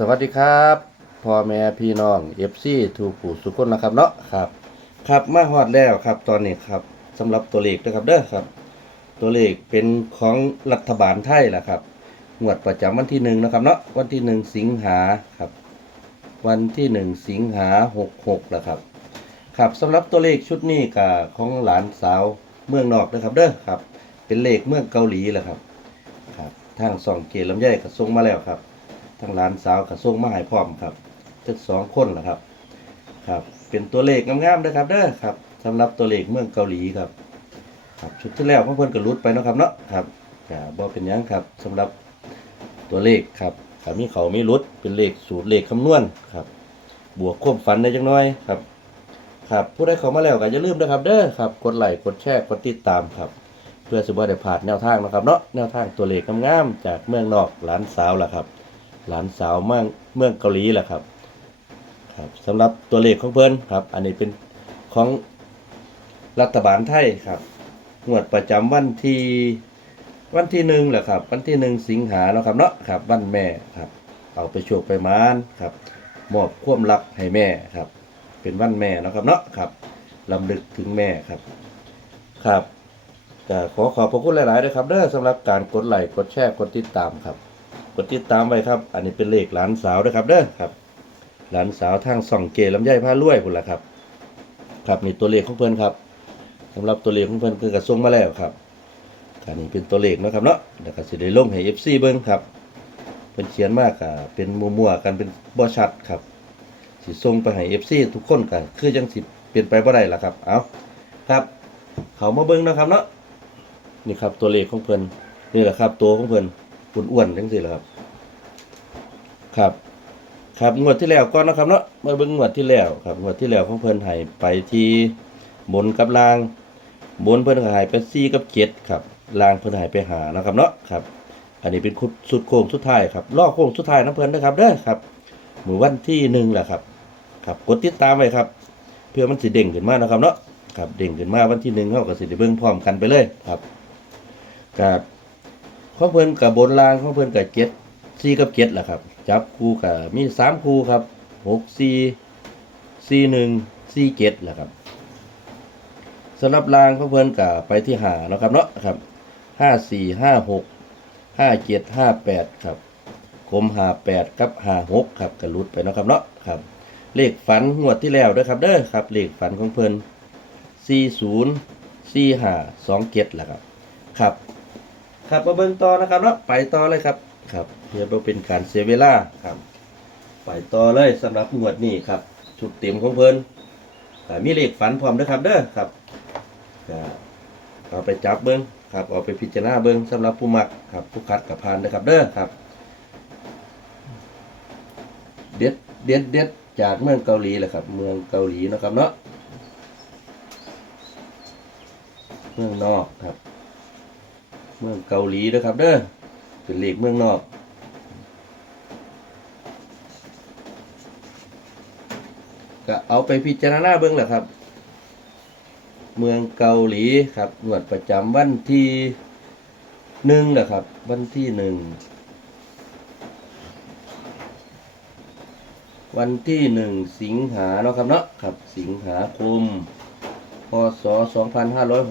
สวัสดีครับพ่อแม่พี่น้องเอฟซีทูผู้สุขคนนะครับเนาะครับครับมาฮอดแล้วครับตอนนี้ครับสำหรับตัวเลขนะครับเด้อครับ ตัวเลขเป็นของรัฐบาลไทยแหละครับงวดประจำวันที่หนึ่งนะครับเนาะวันที่หนึ่งสิงหาครับ วันที่หนึ่งสิงหาหกหกแหละครับครับสำหรับตัวเลขชุดนี้กับของหลานสาวเมืองนอกนะครับเด้อครับ เป็นเลขเมืองเกาหลีแหละครับครับทางสองเกลลำไยก็ส่งมาแล้วครับ ทางหลานสาวก็ส่งมาให้พร้อมครับทั้งสองคนนะครับครับ เป็นตัวเลขงามๆนะครับเด้อครับสำหรับตัวเลขเมืองเกาหลีครับครับชุดที่แล้วพ่อเพิ่นก็รุดไปนะครับเนาะครับก็บ่เป็นยังครับสำหรับตัวเลขครับถ้ามีเขามีรุดเป็นเลขสูตรเลขคำนวณครับ บวกความฝันได้จังน้อยครับครับผู้ใดเขามาแล้วก็อย่าลืมนะครับ เด้อครับกดไลค์กดแชร์กดติดตามครับ เพื่อสิบ่ได้พลาดแนวทางนะครับเนาะแนวทางตัวเลขงามๆจากเมืองนอกหลานสาวล่ะครับ หลานสาวเมืองเมืองเกาหลีแหละครับครับสำหรับตัวเลขของเพิ่นครับ อันนี้เป็นของรัฐบาลไทยครับงวดประจำวันที่วันที่หนึ่งแหละครับ วันที่หนึ่งสิงหาเนาะครับเนาะครับ วันแม่ครับ เอาไปโชคไปมานครับ มอบความรักให้แม่ครับ เป็นวันแม่เนาะครับเนาะครับลำลึกถึงแม่ครับครับขอขอบพระคุณหลายๆด้วยครับเด้อสำหรับการกดไลค์กดแชร์กดติดตามครับ ดติดตามไว้ครับ อันนี้เป็นเลขหลานสาวด้วยครับเด้อครับ หลานสาวทางส่องเกลำไยผ้ารวยพุ่นละครับ ครับนี่ตัวเลขของเพื่อนครับสำหรับตัวเลขของเพื่อนคือกระส่งมาแล้วครับอันนี้เป็นตัวเลขนะครับเนาะเดี๋ยวก็สิได้ลงให้ FC เบิ่งครับเป็นเขียนมากอะเป็นมัวๆกันเป็นบ่ชัดครับ สิส่งไปให้ FC ทุกคนก็คือจังสิเปลี่ยนไปบ่ได้ล่ะครับ เอาครับ เขามาเบิ่งนะครับเนาะนี่ครับตัวเลขของเพิ่นนี่แหละครับ ตัวของเพิ่น ปุ่นอ้วนๆจังซี่แหละครับ ครับ ครับงวดที่แล้วก่อนนะครับเนาะมาเบิ่งงวดที่แล้วครับงวดที่แล้วของเพิ่นให้ไปที่บนกับล่าง บนเพิ่นก็ให้ไป4กับ7ครับล่างเพิ่นให้ไปหานะครับเนาะครับ อันนี้เป็นคุดสุดโค้งสุดท้ายครับรอโค้งสุดท้ายน้ำเพิ่นนะครับเด้อครับมื้อวันที่หนึ่งแหละครับ ครับกดติดตามไว้ครับ เพื่อมันสิเด้งขึ้นมานะครับเนาะครับเด้งขึ้นมาวันที่หนึ่งเขาก็สิได้เบิ่งพร้อมกันไปเลยครับกับ ของเพิ่นกับบนรางของเพิ่นกับเจ็ดสี่กับเจ็ดแหละครับ จับคู่กับมีสามคู่ครับหกสี่สี่หนึ่งสี่เจ็ดแหละครับสำหรับรางของเพิ่นกับไปที่หาเนาะครับเนาะครับห้าสี่ห้าหกห้าเจ็ดห้าแปดครับกลมหาแปดกับหาหกครับกระลุดไปเนาะครับเนาะครับเลขฝันงวดที่แล้วด้อครับเด้อครับเลขฝันของเพิ่นสี่ศูนย์สี่ห้าสองเจ็ดแหละครับครับ ครับมาเบิ่งต่อนะครับเนาะไปต่อเลยครับครับเพื่อเป็นการเสียเวลาครับ ไปต่อเลยสำหรับงวดนี้ครับชุดเต็มของเพิ่นมีเลขฝันพร้อมด้อครับเด้อครับเอาไปจับเบิ่งครับเอาไปพิจารณาเบิ่งสำหรับผู้มักครับผู้คัดกับพานเด้อครับเด้อครับ เด็ดเด็ดเด็ดจากเมืองเกาหลีแหละครับ เมืองเกาหลีนะครับเนาะเมืองนอกครับ เมืองเกาหลีนะครับเด้อเป็นเลขเมืองนอกก็เอาไปพิจารณาเบิ่งแหละครับ เมืองเกาหลีครับงวดประจำวันที่หนึ่งแหละครับ วันที่หนึ่งวันที่หนึ่งสิงหาเนาะครับเนาะครับสิงหาคมพศ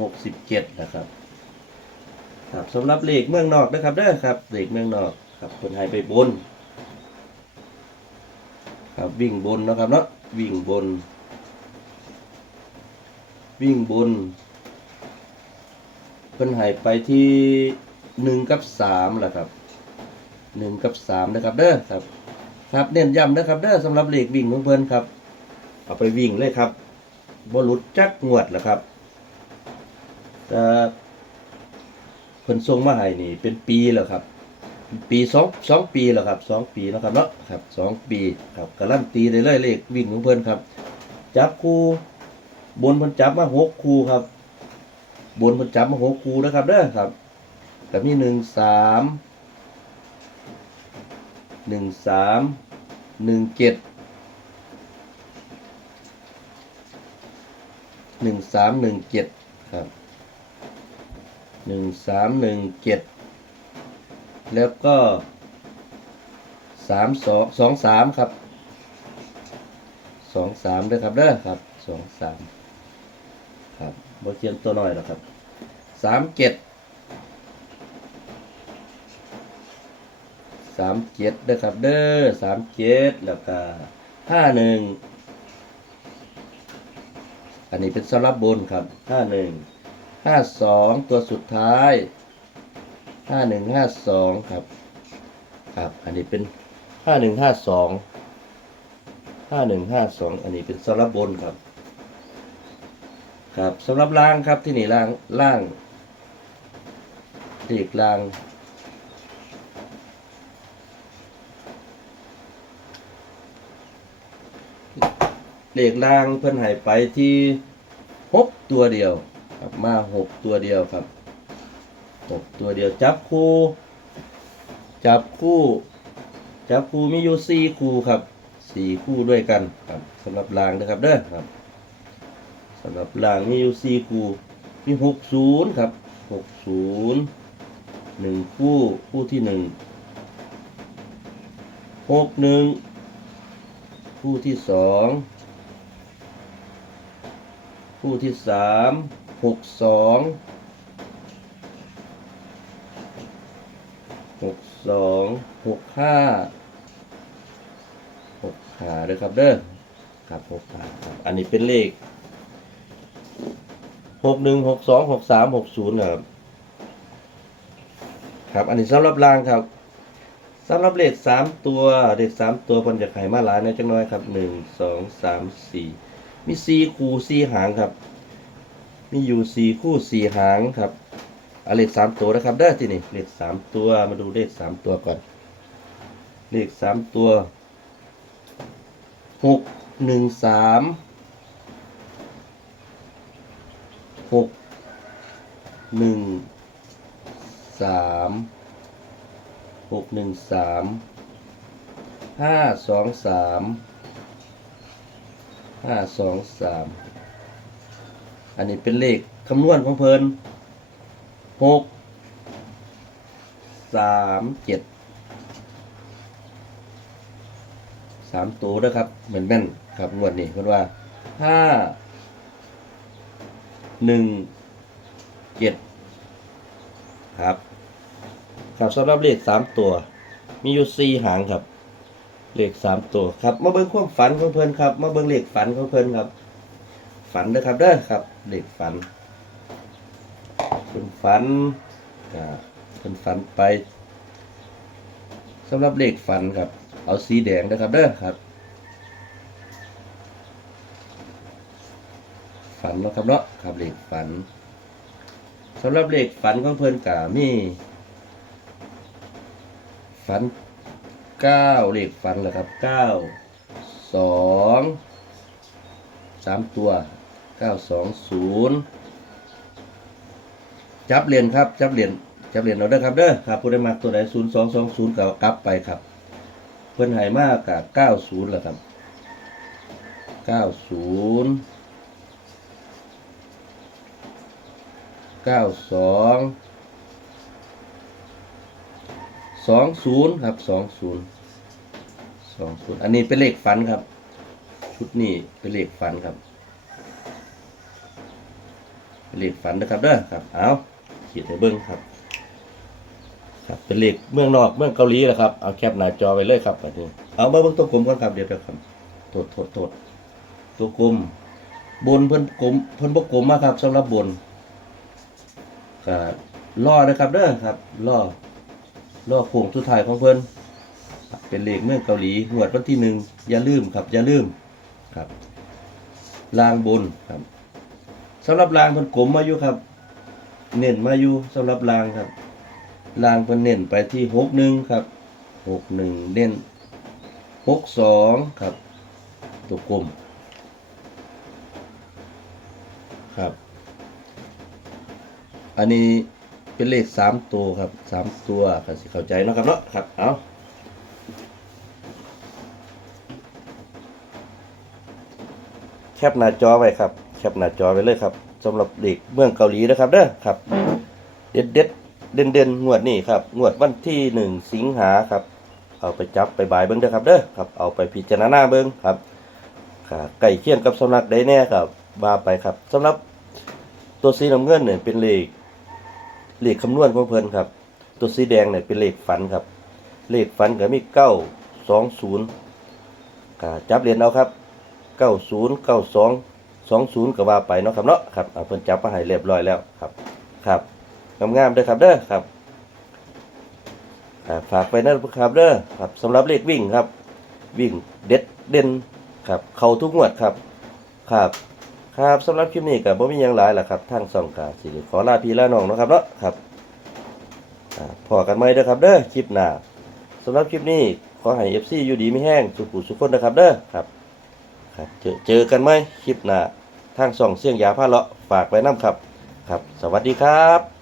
2567นะครับ ครับสำหรับเหลขเมืองนอกนะครับเด้อครับเหลขเมืองนอกครับคนให้ไปบน ครับวิ่งบนนะครับเนาะวิ่งบน วิ่งบนเพิ่นให้ไปที่หนึ่งกับสามแหละครับหนึ่งกับสามนะครับเด้อครับ ครับเน้นย้ำนะครับเด้อสำหรับเหลขวิ่งของเพิ่นครับ เอาไปวิ่งเลยครับบหลุดจักงวดแหละครับแต่ พิ่นส่งมาให้นี่เป็นปีแล้วครับ ปีสองสองปีแล้วครับสองปีแล้วครับเนาะครับสองปีครับการันตีได้เลยเลขวิ่งของเพิ่นครับ จับคู่บนเพิ่นจับมาหกคู่ครับ บนเพิ่นจับมาหกคู่นะครับเด้อครับก็มีหนึ่งสามหนึ่งสามหนึ่งเจ็ดหนึ่งสามหนึ่งเจ็ดครับ หนึ่งสามหนึ่งเจ็ดแล้วก็สามสองสองสามครับสองสามด้ครับเด้อครับสองสามครับโบเขียนตัวน้อยหรอกครับสามเจ็ดสามเจ็ดด้ครับเด้อสามเจ็ดแล้วก็ห้าหนึ่งอันนี้เป็นสำหรับบนครับห้าหนึ่ง ห้าสองตัวสุดท้ายห้าหนึ่งห้าสองครับ ครับ อันนี้เป็นห้าหนึ่งห้าสองห้าหนึ่งห้าสองอันนี้เป็นสำหรับบนครับ ครับสำหรับล่างครับที่นี่ล่างล่างตีกล่างเลขล่างเพิ่นหายไปที่หกตัวเดียว ครับมาหกตัวเดียวครับหกตัวเดียวจับคู่ จับคู่ จับคู่มีอยู่สี่คู่ครับสี่คู่ด้วยกันครับสำหรับรางนะครับเด้อครับสำหรับรางมีอยู่สี่คู่มีหกศูนย์ครับหกศูนย์หนึ่งคู่คู่ที่หนึ่งหกหนึ่งคู่ที่สองคู่ที่สาม หกสองหกสองหกห้าหกหาเด้อครับเด้อครับหกห้าครับอันนี้เป็นเลขหกหนึ่งหกสองหกสามหกศูนย์ครับครับ อันนี้สำหรับรางครับสำหรับเลขสามตัวเลขสามตัวคนจะไขมาหลายในอยจังน้อยครับหนึ่งสองสามสี่มีสี่คูสี่หางครับ มีอยู่สี่คู่สี่หางครับเอาเลขสามตัวนะครับเด้ที่นี่เลขสามตัวมาดูเลขสามตัวก่อน เลขสามตัวหกหนึ่งสามหกหนึ่งสามหกหนึ่งสามห้าสองสามห้าสองสาม อันนี้เป็นเลขคำนวณของเพลินหกสามเจ็ดสามตัวนะครับเหมือนแม่นครับงวดนี้เพิ่นว่าห้าหนึ่งเจ็ดครับครับสำหรับเลขสามตัว มีอยู่สี่หางครับ เลขสามตัวครับ มาเบิ่งความฝันของเพิ่นครับ มาเบิ่งเลขฝันของเพิ่นครับ ฝันนะครับเด้อครับเด็กฝันเป็นฝันก็เป็นฝันไปสำหรับเลขฝันครับ เอาสีแดงนะครับเด้อครับ ฝันเนาะครับเนาะครับเลขฝันสำหรับเลขฝันของเพิ่อนกามีฝันเก้าเลขฝันแหละครับเก้าสองสามตัว ก้าสองศูนย์จับเหรียญครับจับเหรียญจับเหรียญเราเด้ครับเด้อครับผู้ได้มาตัวไหนศูนย์สองสองศูนย์ก็กลับไปครับ เพื่อนหายมากกับเก้าศูนย์แหละครับเก้าศูนย์เก้าสองสองศูนย์ครับสองศูนย์สองศูนย์อันนี้เป็นเลขฝันครับ ชุดนี้เป็นเลขฝันครับ เลขฝันนะครับเด้อครับเอาขีดให้เบิ้องครับ ครับเป็นเลขเมืองนอกเมืองเกาหลีนะครับเอาแคปหน้าจอไว้เลยครับอันนี้เอามาเบิ้งตัวกลมก่อนครับเดี๋ยวเดี๋ยวครับโทษโทษโทษตัวกลมบนเพิ่นกลมเพิ่นบ่กลมมากครับสำหรับบนก็ล่อนะครับเด้อครับล่อล่อโค้งสุดท้ายของเพิ่นเป็นเลขเมืองเกาหลีงวดวันที่หนึ่งอย่าลืมครับอย่าลืมครับ ลางบนครับ สำหรับรางเพิ่นกลมมาอยู่ครับ เน้นมาอยู่สำหรับรางครับรางเพิ่นเน้นไปที่หกหนึ่งครับหกหนึ่งเน้นหกสองครับ ตัวกลมครับ อันนี้เป็นเลขสามตัวครับสามตัวก็สิเข้าใจนะครับเนาะครับเอาแคปหน้าจอไว้ครับ ปหน้าจอไว้เลยครับสำหรับเด็กเมืองเกาหลีนะครับเด้อครับ เด็ดเด็ดเด่นเด่นงวดนี้ครับงวดวันที่หนึ่งสิงหาครับ เอาไปจับไปบายเบิ่งเด้อครับเด้อครับเอาไปพิจารณาเบิ่งครับค่ะใกล้เคียงกับสำนักใดแน่ครับว่าไปครับสำหรับตัวสีน้ำเงินเนี่ยเป็นเลขเลขคำนวณของเพิ่นครับ ตัวสีแดงเนี่ยเป็นเลขฝันครับ เลขฝันก็มีเก้าสองศูนย์ก็จับเหรียญเอาครับเก้าศูนย์เก้าสอง สองศูนย์ก็ว่าไปเนาะครับเนาะครับเอาเพิ่นจับมาให้เรียบร้อยแล้วครับครับงามๆเด้อครับเด้อครับฝากไปนะครับเด้อครับสำหรับเลขวิ่งครับ วิ่งเด็ดเด่นครับ เข้าทุกงวดครับครับครับสำหรับคลิปนี้ก็บ่มีหยังหลายล่ะครับทางช่องกาสิขอลาพี่ลาน้องเนาะครับเนาะครับพอกันใหม่เด้อครับเด้อคลิปหน้าสำหรับคลิปนี้ขอให้ FC อยู่ดีไม่แห้งสุขุสุขคนนะครับเด้อครับครับ เจอเจอกันไหมคลิปหน้า ทางส่องเสียงยาผ้าเลาะฝากไว้น้ำครับ ครับ สวัสดีครับ